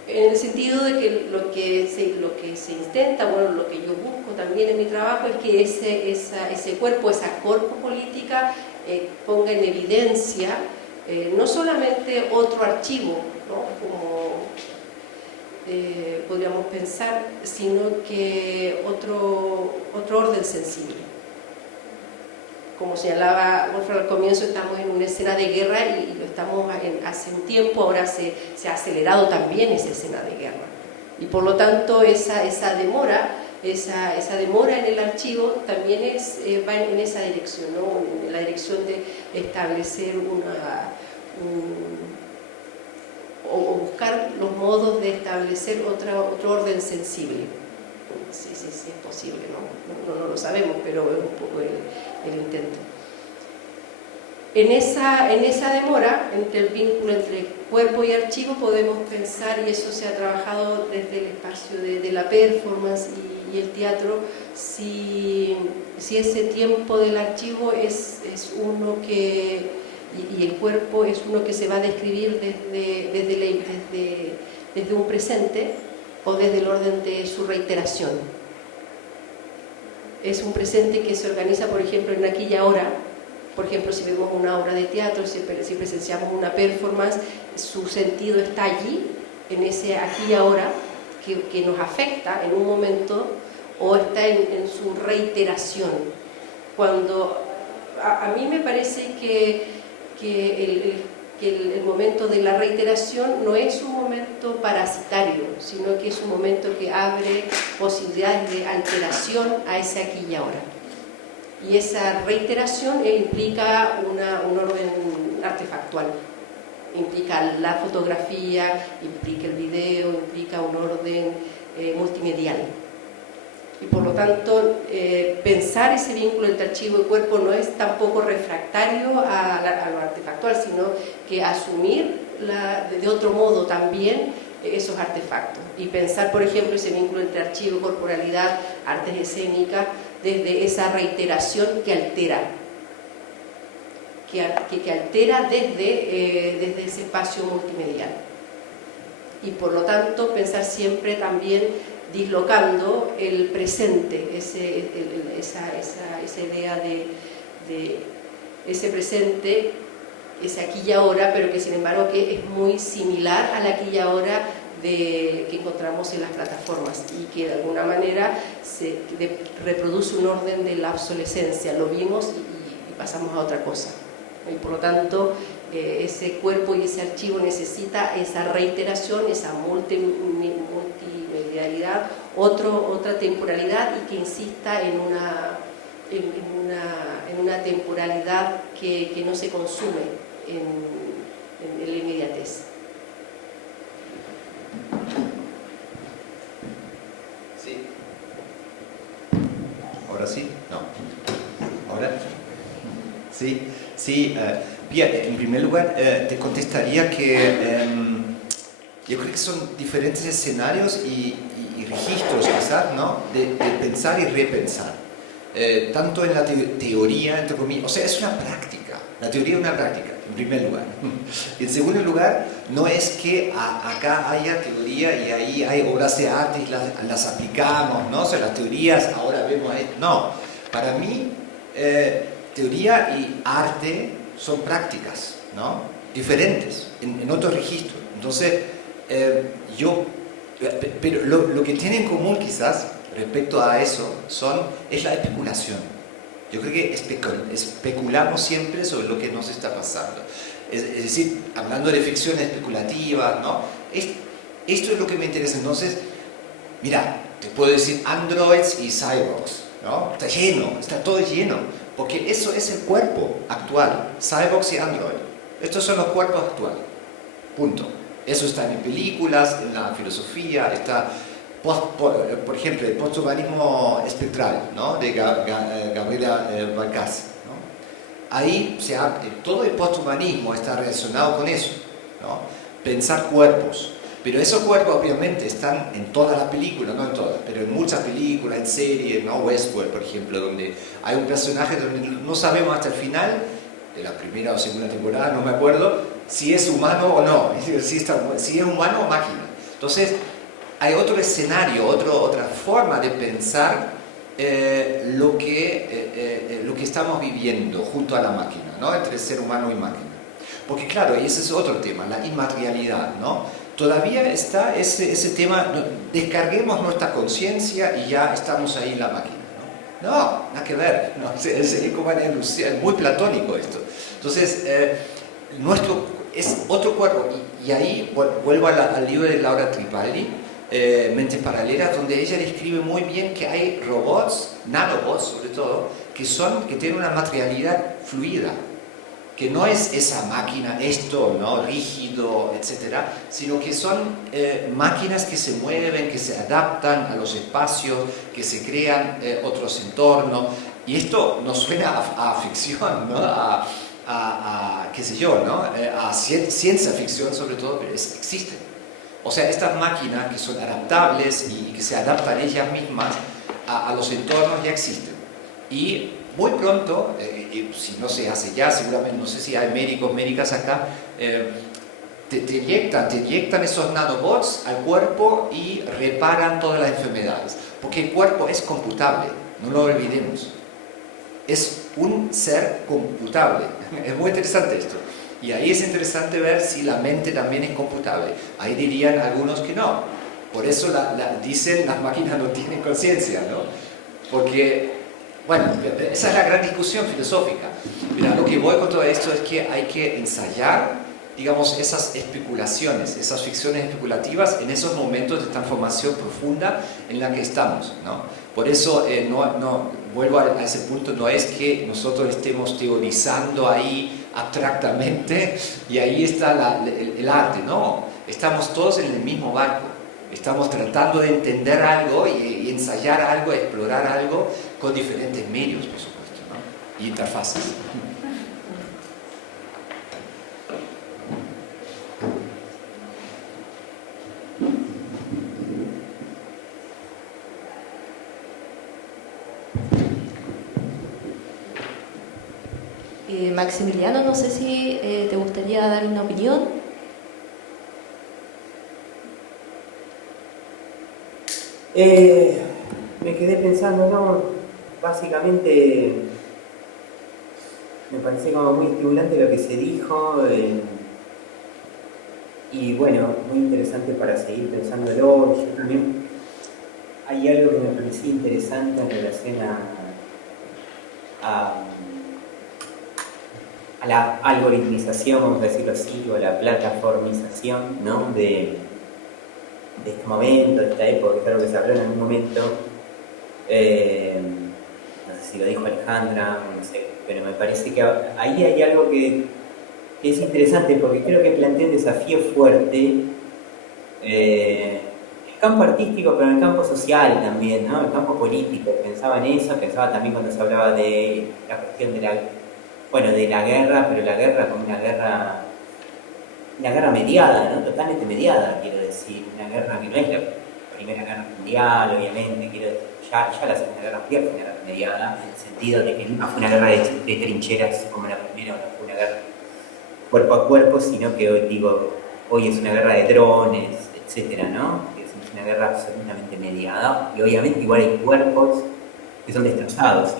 En el sentido de que lo que se intenta, bueno, lo que yo busco también en mi trabajo es que ese cuerpo, esa corpopolítica, ponga en evidencia no solamente otro archivo, ¿no? Como podríamos pensar, sino que otro orden sensible. Como señalaba Wolfram al comienzo, estamos en una escena de guerra y lo estamos hace un tiempo, ahora se ha acelerado también esa escena de guerra. Y por lo tanto esa demora en el archivo también va en esa dirección, ¿no? En la dirección de establecer o buscar los modos de establecer otro orden sensible. Sí, es posible, no lo sabemos, pero es un poco el intento. En esa demora, entre el vínculo entre cuerpo y archivo, podemos pensar, y eso se ha trabajado desde el espacio de la performance y el teatro, si ese tiempo del archivo es uno que, y el cuerpo es uno que se va a describir desde un presente o desde el orden de su reiteración. Es un presente que se organiza, por ejemplo, en aquí y ahora. Por ejemplo, si vemos una obra de teatro, si presenciamos una performance, su sentido está allí, en ese aquí y ahora, que nos afecta en un momento, o está en su reiteración. Cuando a mí me parece que el momento de la reiteración no es un momento parasitario, sino que es un momento que abre posibilidades de alteración a ese aquí y ahora. Y esa reiteración implica un orden artefactual, implica la fotografía, implica el video, implica un orden multimedial. Y por lo tanto, pensar ese vínculo entre archivo y cuerpo no es tampoco refractario a lo artefactual, sino que asumir de otro modo también esos artefactos y pensar, por ejemplo, ese vínculo entre archivo, corporalidad, artes escénicas, desde esa reiteración que altera, que altera desde ese espacio multimedial. Y por lo tanto pensar siempre también dislocando el presente, esa idea de ese presente, ese aquí y ahora, pero que sin embargo que es muy similar al aquí y ahora que encontramos en las plataformas y que de alguna manera reproduce un orden de la obsolescencia. Lo vimos y pasamos a otra cosa. Y por lo tanto, ese cuerpo y ese archivo necesita esa reiteración, esa multimedialidad, otra temporalidad y que insista en una temporalidad que no se consume en la inmediatez. Sí. ¿Ahora sí? No. ¿Ahora? Sí. Sí, bien, en primer lugar te contestaría que yo creo que son diferentes escenarios y registros quizás, ¿no? De pensar y repensar. Tanto en la teoría, entre comillas, o sea, es una práctica. La teoría es una práctica, en primer lugar. Y en segundo lugar, no es que acá haya teoría y ahí hay obras de arte y las aplicamos, ¿no? O sea, las teorías, ahora vemos ahí. No, para mí, teoría y arte son prácticas, ¿no? Diferentes, en otro registro. Entonces, pero lo que tienen en común quizás respecto a eso es la especulación. Yo creo que especulamos siempre sobre lo que nos está pasando. Es decir, hablando de ficción especulativa, ¿no? Esto es lo que me interesa. Entonces, mira, te puedo decir androids y cyborgs, ¿no? Está todo lleno, porque eso es el cuerpo actual, cyborgs y android. Estos son los cuerpos actuales, punto. Eso está en películas, en la filosofía, está, por ejemplo, el posthumanismo espectral, ¿no? De Gabriela Valcárcel, ¿no? Ahí todo el posthumanismo está relacionado con eso, ¿no? Pensar cuerpos. Pero esos cuerpos obviamente están en todas las películas, no en todas, pero en muchas películas, en series, ¿no? Westworld, por ejemplo, donde hay un personaje donde no sabemos hasta el final, de la primera o segunda temporada, no me acuerdo, si es humano o no, si es humano o máquina. Entonces, hay otro escenario, otra forma de pensar lo que estamos viviendo junto a la máquina, ¿no? Entre ser humano y máquina. Porque claro, y ese es otro tema, la inmaterialidad, ¿no? Todavía está ese tema, descarguemos nuestra conciencia y ya estamos ahí en la máquina. No, nada que ver, ¿no? Es muy platónico esto. Entonces, es otro cuerpo. Y ahí vuelvo al libro de Laura Tripaldi, Mentes Paralelas, donde ella describe muy bien que hay robots, nanobots sobre todo, que tienen una materialidad fluida, que no es esa máquina, esto, ¿no? Rígido, etcétera, sino que son máquinas que se mueven, que se adaptan a los espacios, que se crean otros entornos. Y esto nos suena a ficción, ¿no? qué sé yo, ¿no? A ciencia ficción sobre todo, pero existen. O sea, estas máquinas que son adaptables y que se adaptan ellas mismas a los entornos ya existen. Y muy pronto, si no se hace ya, seguramente, no sé si hay médicas acá, te inyectan esos nanobots al cuerpo y reparan todas las enfermedades. Porque el cuerpo es computable, no lo olvidemos. Es un ser computable. Es muy interesante esto. Y ahí es interesante ver si la mente también es computable. Ahí dirían algunos que no. Por eso dicen las máquinas no tienen conciencia, ¿no? Porque... bueno, esa es la gran discusión filosófica. Mira, lo que voy con todo esto es que hay que ensayar, digamos, esas especulaciones, esas ficciones especulativas en esos momentos de transformación profunda en la que estamos, ¿no? Por eso, vuelvo a ese punto, no es que nosotros estemos teorizando ahí abstractamente y ahí está el arte, no. Estamos todos en el mismo barco. Estamos tratando de entender algo y ensayar algo, explorar algo con diferentes medios, por supuesto, ¿no? Y interfaces. Maximiliano, no sé si te gustaría dar una opinión. Me quedé pensando, ¿no? Básicamente me parece como muy estimulante lo que se dijo y bueno, muy interesante para seguir pensándolo. Yo también hay algo que me parecía interesante en relación a la algoritmización, vamos a decirlo así, o la plataformización, ¿no? de este momento, de esta época, que es algo que se habló en algún momento. No sé si lo dijo Alejandra, no sé, pero me parece que ahí hay algo que es interesante porque creo que plantea un desafío fuerte en el campo artístico, pero en el campo social también, ¿no? El campo político. Pensaba en eso, pensaba también cuando se hablaba de la cuestión de la guerra, pero la guerra como una guerra mediada, ¿no? Totalmente mediada, quiero decir, una guerra que no es la Primera Guerra Mundial, obviamente, quiero decir, ya la Segunda Guerra Mundial fue una guerra mediada, en el sentido de que no fue una guerra de trincheras como la primera, no fue una guerra cuerpo a cuerpo, sino que hoy es una guerra de drones, etcétera, ¿no? Es una guerra absolutamente mediada, y obviamente igual hay cuerpos que son destrozados,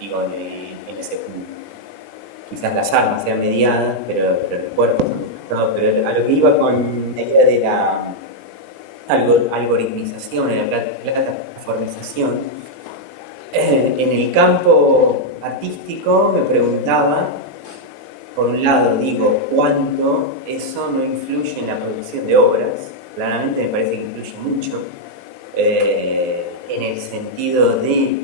igual, en ese punto. Quizás las armas sean mediadas, pero los cuerpos no. Pero a lo que iba con la idea de la algoritmización, de la plataformización, en el campo artístico me preguntaba, por un lado digo, cuánto eso no influye en la producción de obras. Claramente me parece que influye mucho, en el sentido de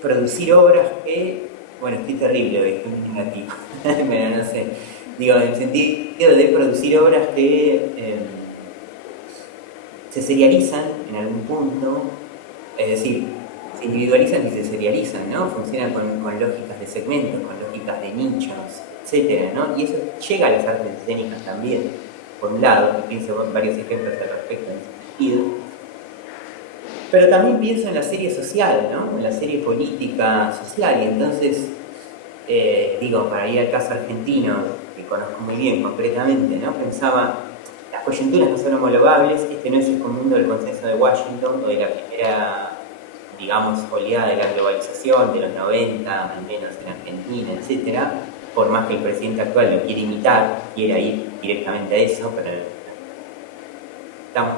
producir obras que, bueno, estoy terrible hoy, estoy muy negativo, pero no sé, digo, en el sentido de producir obras que se serializan en algún punto, es decir, se individualizan y se serializan, ¿no? Funcionan con lógicas de segmentos, con lógicas de nichos, etcétera, ¿no? Y eso llega a las artes escénicas también, por un lado, y pienso en varios ejemplos al respecto en ese sentido. Pero también pienso en la serie social, ¿no? En la serie política social, y entonces, para ir al caso argentino, que conozco muy bien concretamente, ¿no? Pensaba, las coyunturas no son homologables, este no es el mundo del consenso de Washington, o de la primera, oleada de la globalización, de los 90, al menos en Argentina, etcétera, por más que el presidente actual lo quiera imitar, quiera ir directamente a eso, pero estamos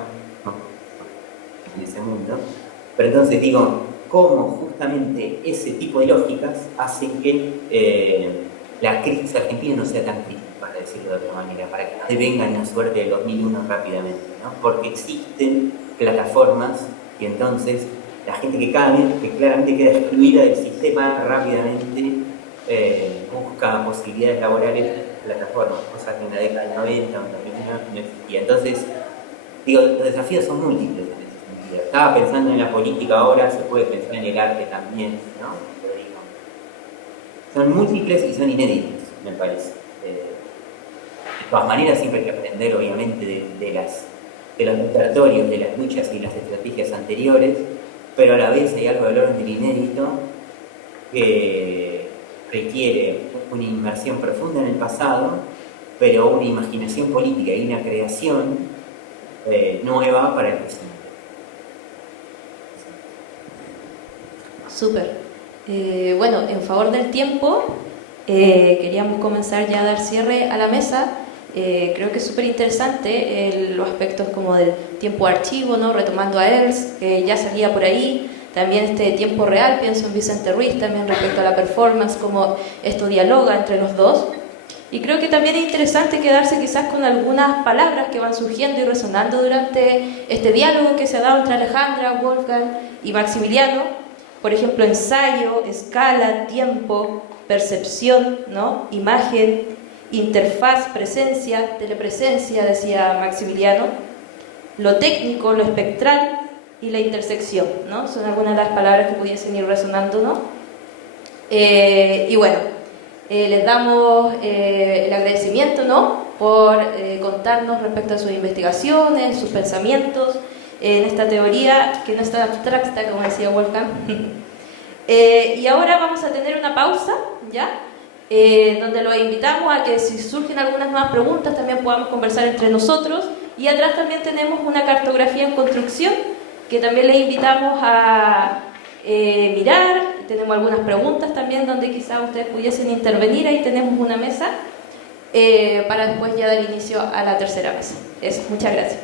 en ese mundo. Pero entonces cómo justamente ese tipo de lógicas hacen que la crisis argentina no sea tan crítica, para decirlo de otra manera, para que no devenga una suerte del 2001 rápidamente, ¿no? Porque existen plataformas y entonces la gente que claramente queda excluida del sistema rápidamente busca posibilidades laborales en plataformas, cosas que en la década del 90 o en 2001 no existía. Entonces, los desafíos son múltiples en ese sentido. Estaba pensando en la política ahora, se puede pensar en el arte también, ¿no? Son múltiples y son inéditos, me parece. De todas maneras, siempre hay que aprender, obviamente, de los repertorios, de las luchas y las estrategias anteriores, pero a la vez hay algo del orden del inédito que requiere una inmersión profunda en el pasado, pero una imaginación política y una creación nueva para el presente. Súper. Bueno, en favor del tiempo, queríamos comenzar ya a dar cierre a la mesa. Creo que es súper interesante los aspectos como del tiempo archivo, ¿no? Retomando a Earls, que ya salía por ahí. También este tiempo real, pienso en Vicente Ruiz, también respecto a la performance, cómo esto dialoga entre los dos. Y creo que también es interesante quedarse quizás con algunas palabras que van surgiendo y resonando durante este diálogo que se ha dado entre Alejandra, Wolfgang y Maximiliano. Por ejemplo, ensayo, escala, tiempo, percepción, ¿no? Imagen, interfaz, presencia, telepresencia, decía Maximiliano, lo técnico, lo espectral y la intersección, ¿no? Son algunas de las palabras que pudiesen ir resonando, ¿no? Y bueno, les damos el agradecimiento, ¿no? Por contarnos respecto a sus investigaciones, sus pensamientos en esta teoría que no es tan abstracta, como decía Wolfgang. Y ahora vamos a tener una pausa, ¿ya? donde los invitamos a que si surgen algunas nuevas preguntas también podamos conversar entre nosotros. Y atrás también tenemos una cartografía en construcción que también les invitamos a mirar. Tenemos algunas preguntas también donde quizás ustedes pudiesen intervenir. Ahí tenemos una mesa para después ya dar inicio a la tercera mesa. Eso, muchas gracias.